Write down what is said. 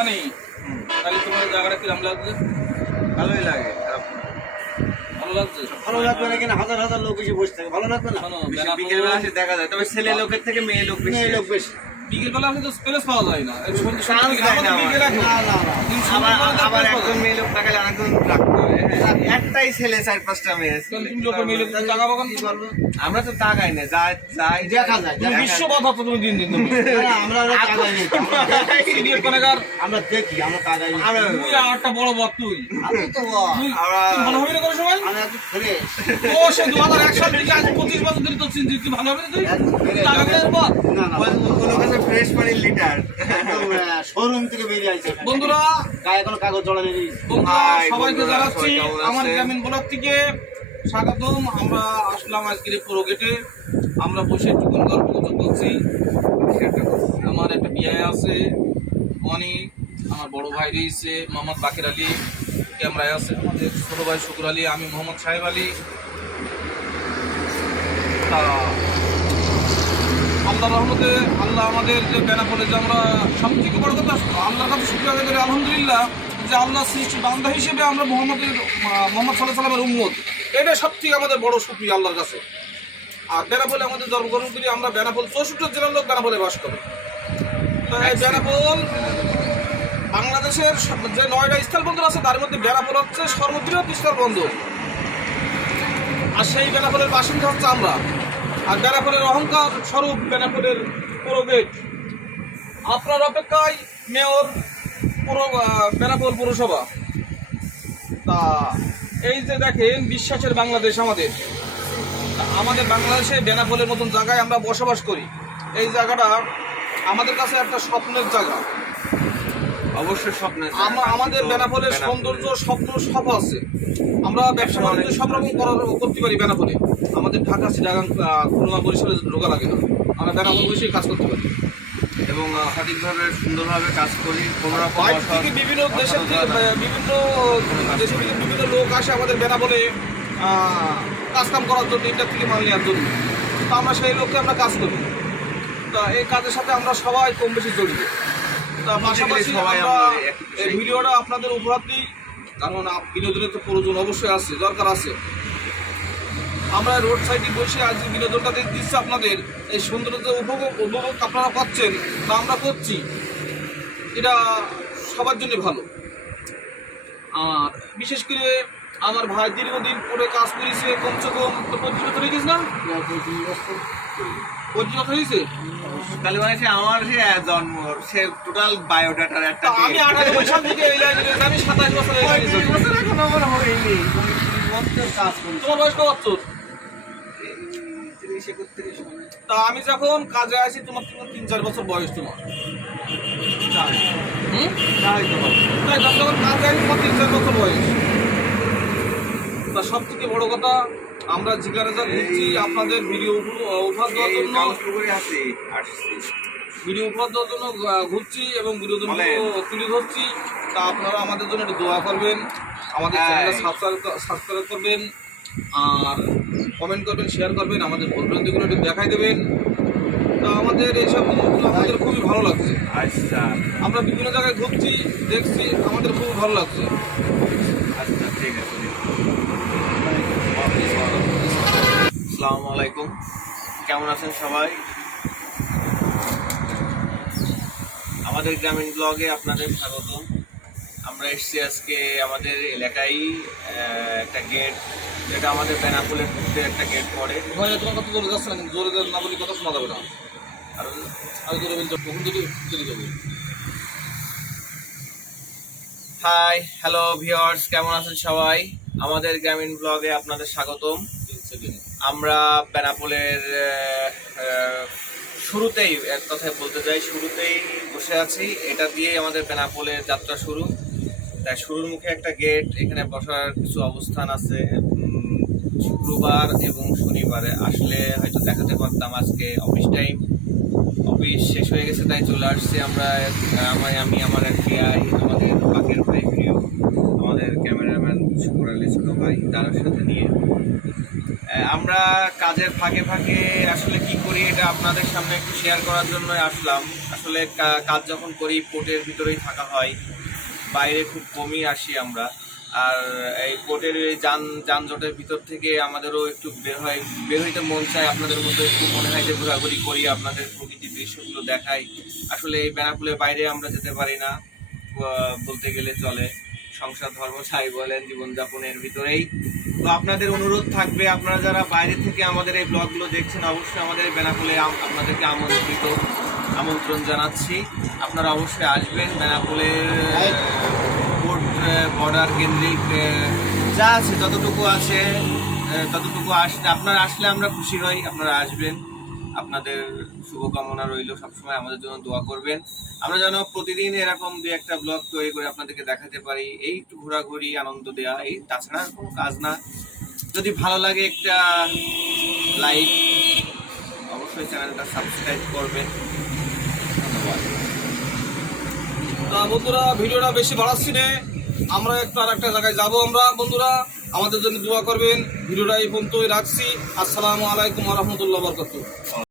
অনেক তাহলে তোমার জায়গাটা কিরম লাগছে? ভালোই লাগে, খারাপ না। ভালো লাগছে? ভালো লাগবে না কিনা, হাজার হাজার লোক এসে বসে থাকে, ভালো লাগবে না? শোনো, বেশি বেনাপোল বিকেল বেলা এসে দেখা যায়, তবে ছেলে লোকের থেকে মেয়ে লোক বেশি মেয়ে লোক আসে। বেশি। বিকেল বেলা তো স্পেস পাওয়া যায় না। এই সন্ধ্যে Chance সন্ধ্যে দেয় না আমাদের বিকেল আমার। এখন। না না না, দিন আবার সন্ধ্যে আবার পাওয়া একজন যায়। মেয়ে লোক থাকলে আরেকজন রাগ করে। হ্যাঁ, একটাই ছেলে 4-5টা মেয়ে আছে। তাহলে তুমি লোকের মেয়ে লোক টাকা পাকান কি তো? করবো? আমরা তো তাকাই না, যাই যাই দেখা যায়, তুমি দেখা বিশ্ব কথা তো তুমি দিন দিন তুমি না, আমরা তাগাই নেই, সিনিয়র কোনাকার আমরা দেখি, আমরা তাগাই নেই। আমরা- তুই আর একটা বড় বদ তুই আমি তো বল, তুই আমরা- তুই ভালো হবে না কোনো সময়? আমি একটু ফ্রেশ, ও সে 2001 সাল থেকে আজ 25 বছর ধরে তো চিন্তিত, তুই ভালো হবে না তুই? টাকা পেয়ে বল। না না, ওর কাছে ফ্রেশ পানির লিটার। শোরুম থেকে বেরিয়ে আসছে, বন্ধুরা গায়ে কোনো কাগজ জড়া নেই। বন্ধুরা হাই, সবাইকে বন্ধুরা, জানাচ্ছি সবাই কেমন আমার আছেন? গ্রামীণ ব্লগ থেকে স্বাগতম। আমরা আসলাম আজকের এই পুরো গেটে, আমরা বসে টুকুন গল্প গুজব করছি। আমার একটা বিয়ে আছে অনেক, আমার বড় ভাই রয়েছে মোহাম্মদ বাকের আলী, ক্যামেরায় আছে আমাদের ছোট ভাই শুকুর আলী, আমি মোহাম্মদ সাহেব আলী। তা আল্লাহ রহমতে আল্লাহ আমাদের যে বেনাপোলে যে আমরা সব থেকে বড় কথা আল্লাহর কাছে শুকরিয়া আদায় করি আলহামদুলিল্লাহ যে আল্লাহ সৃষ্টি বান্দা হিসেবে আমরা মোহাম্মদ সাল্লাহ সাল্লামের উম্মত, এটা সব থেকে আমাদের বড় শুকরিয়া আল্লাহর কাছে। আর বেনাপোলে আমাদের জন্মগ্রহণ করি আমরা, বেনাপোল 64 জেলার লোক বেনাপোলে বাস করে। তাই বেনাপোল বাংলাদেশের যে 9টা স্থল বন্দর আছে তার মধ্যে বেনাপোল হচ্ছে সর্ববৃহৎ স্থল বন্দর। আর সেই বেনাপোলের বাসিন্দা হচ্ছে আমরা। আর বেনাপোলের অহংকার স্বরূপ বেনাপোলের পুরো গেট। আপনার অপেক্ষায় মেয়র পুরো বেনাপোল পৌরসভা। তা এই যে দেখেন বিশ্বাসের বাংলাদেশ আমাদের, তা আমাদের বাংলাদেশে বেনাপোলের মতন জায়গায় আমরা বসবাস করি। এই জায়গাটা আমাদের কাছে একটা স্বপ্নের জায়গা। অবশ্যই স্বপ্ন। আমাদের বেনাপোলের সৌন্দর্য স্বপ্ন সব আছে। আমরা ব্যবসা বাণিজ্য সব রকম করতে পারি বেনাপোলে। আমাদের ঢাকা চিটাগাং খুলনা বরিশালে ঢোকা লাগে না, আমরা বেনাপোল বসেই কাজ করতে পারি। এবং সঠিকভাবে সুন্দরভাবে কাজ করি, কোনো রকম বাইরে থেকে বিভিন্ন দেশের থেকে বিভিন্ন দেশের থেকে বিভিন্ন লোক আসে আমাদের বেনাপোলে কাজকাম করার জন্য, ইন্টার থেকে মাল নেওয়ার জন্য। তো আমরা সেই লোককে আমরা কাজ করি। তা এই কাজের সাথে আমরা সবাই কম বেশি জড়িত। তা পাশাপাশি সবাই আমরা আমরা একই এই ভিডিওটা আপনাদের উপহার দিই, কারণ বিনোদনের তো প্রয়োজন অবশ্যই আছে, দরকার আছে। আমরা রোড সাইডে বসে আজ যে বিনোদনটা দিচ্ছি আপনাদের, এই সৌন্দর্য উপভোগ আপনারা পাচ্ছেন বা আমরা করছি, এটা সবার জন্য ভালো। আর বিশেষ করে আমার ভাই দীর্ঘদিন পরে কাজ করেছে, কমসে কম তো 25 বছর হয়ে গেছে না? 25 বছর হয়েছে। তাহলে মানে আমার যে জন্ম, সে টোটাল বায়োডাটার একটা তা আমি 98 সাল থেকে এই লাইনে রয়েছি, আমি 27 বছর এই লাইনে রয়েছি। এখন আমার হয়নি। কাজ করি, তোমার বয়স কত বছর? তা আমি যখন কাজে আসি তোমার 3-4 বছর বয়স তোমার। হুম? তাই আমি যখন কাজে আসি তোমার 3-4 বছর বয়স। তা সব থেকে বড় কথা, আমরা যেখানে যা ঘুরছি আপনাদের ভিডিও উপহার দেওয়ার জন্য, ভিডিও উপহার দেওয়ার জন্য ঘুরছি এবং বিনোদন তুলে ধরছি। তা আপনারা আমাদের জন্য একটু দোয়া করবেন, আমাদের চ্যানেলটা সাবস্ক্রাইব করবেন, আর কমেন্ট করবেন, শেয়ার করবেন, আমাদের বন্ধুগুলো একটু দেখাই দেবেন। তা আমাদের এইসব জিনিসগুলো আমাদের খুবই ভালো লাগছে। আচ্ছা আমরা বিভিন্ন জায়গায় ঘুরছি, দেখছি, আমাদের খুবই ভালো লাগছে। আচ্ছা, ঠিক আছে। আসসালামু আলাইকুম, কেমন আছেন সবাই? আমাদের গ্রামীণ ব্লগে আপনাদের স্বাগত। আমরা এসেছি আজকে আমাদের এলাকায় একটা গেট, যেটা আমাদের বেনাপোলের ঢুকতে একটা গেট পড়ে। ভাই তোমার কত জোরে যাচ্ছে না, কিন্তু জোরে না বলি কথা শোনা যাবে না। আর আমি জোরে বলতে তখন যদি চলে যাবে। হাই, হ্যালো ভিউয়ার্স, কেমন আছেন সবাই? আমাদের গ্রামীণ ব্লগে আপনাদের স্বাগতম। আমরা বেনাপোলের শুরুতেই এক কথায় বলতে চাই, শুরুতেই বসে আছি। এটা দিয়েই আমাদের বেনাপোলের যাত্রা শুরু। তাই শুরুর মুখে একটা গেট, এখানে বসার কিছু অবস্থান আছে। শুক্রবার এবং শনিবারে আসলে হয়তো দেখাতে পারতাম। আজকে অফিস টাইম, অফিস শেষ হয়ে গেছে, তাই চলে আসছি আমরা। আমি আমার এক ভাই, আমাদের বাকের ভাই ভিডিও, আমাদের আমাদের ক্যামেরাম্যান শুকুর আলী ছোট ভাই, তার সাথে নিয়ে আমরা কাজের ফাঁকে ফাঁকে আসলে কি করি এটা আপনাদের সামনে একটু শেয়ার করার জন্য আসলাম। আসলে কাজ যখন করি পোর্টের ভিতরেই থাকা হয়, বাইরে খুব কমই আসি আমরা। আর এই পোর্টের যানজটের ভিতর থেকে আমাদেরও একটু বের হইতে মন চায়। আপনাদের মধ্যে একটু মনে হয় যে ঘোরাঘুরি করি, আপনাদের প্রকৃতির দৃশ্যগুলো দেখাই। আসলে এই বেনাপোলের বাইরে আমরা যেতে পারি না বলতে গেলে চলে, সংসার ধর্ম ছাই বলেন, জীবনযাপনের ভিতরেই। তো আপনাদের অনুরোধ থাকবে, আপনারা যারা বাইরে থেকে আমাদের এই ব্লগগুলো দেখছেন, অবশ্যই আমাদের এই বেনাপোলে আপনাদেরকে আমন্ত্রণ জানাচ্ছি। আপনারা অবশ্যই আসবেন। বেনাপোলের পোর্ট বর্ডার কেন্দ্রিক যা আছে, যতটুকু আছে ততটুকু আপনারা আসলে আমরা খুশি হই। আপনারা আসবেন, আপনাদের শুভকামনা রইল, সবসময় আমাদের জন্য দোয়া করবেন। আমরা যেন প্রতিদিন এরকম দু একটা ব্লগ তৈরি করে আপনাদেরকে দেখাতে পারি। এই একটু ঘোরাঘুরি, আনন্দ দেওয়া, এই তাছাড়া কোনো কাজ না। যদি ভালো লাগে একটা লাইক, অবশ্যই চ্যানেলটা সাবস্ক্রাইব করবেন। ধন্যবাদ। তা বন্ধুরা, ভিডিওটা বেশি বাড়াচ্ছি না, আমরা একটু আর একটা জায়গায় যাবো। আমরা বন্ধুরা আমাদের জন্য দোয়া করবেন। ভিডিওটা এই পর্যন্তই রাখছি। আসসালামু আলাইকুম ওয়া রাহমাতুল্লাহি ওয়া বারাকাতুহু।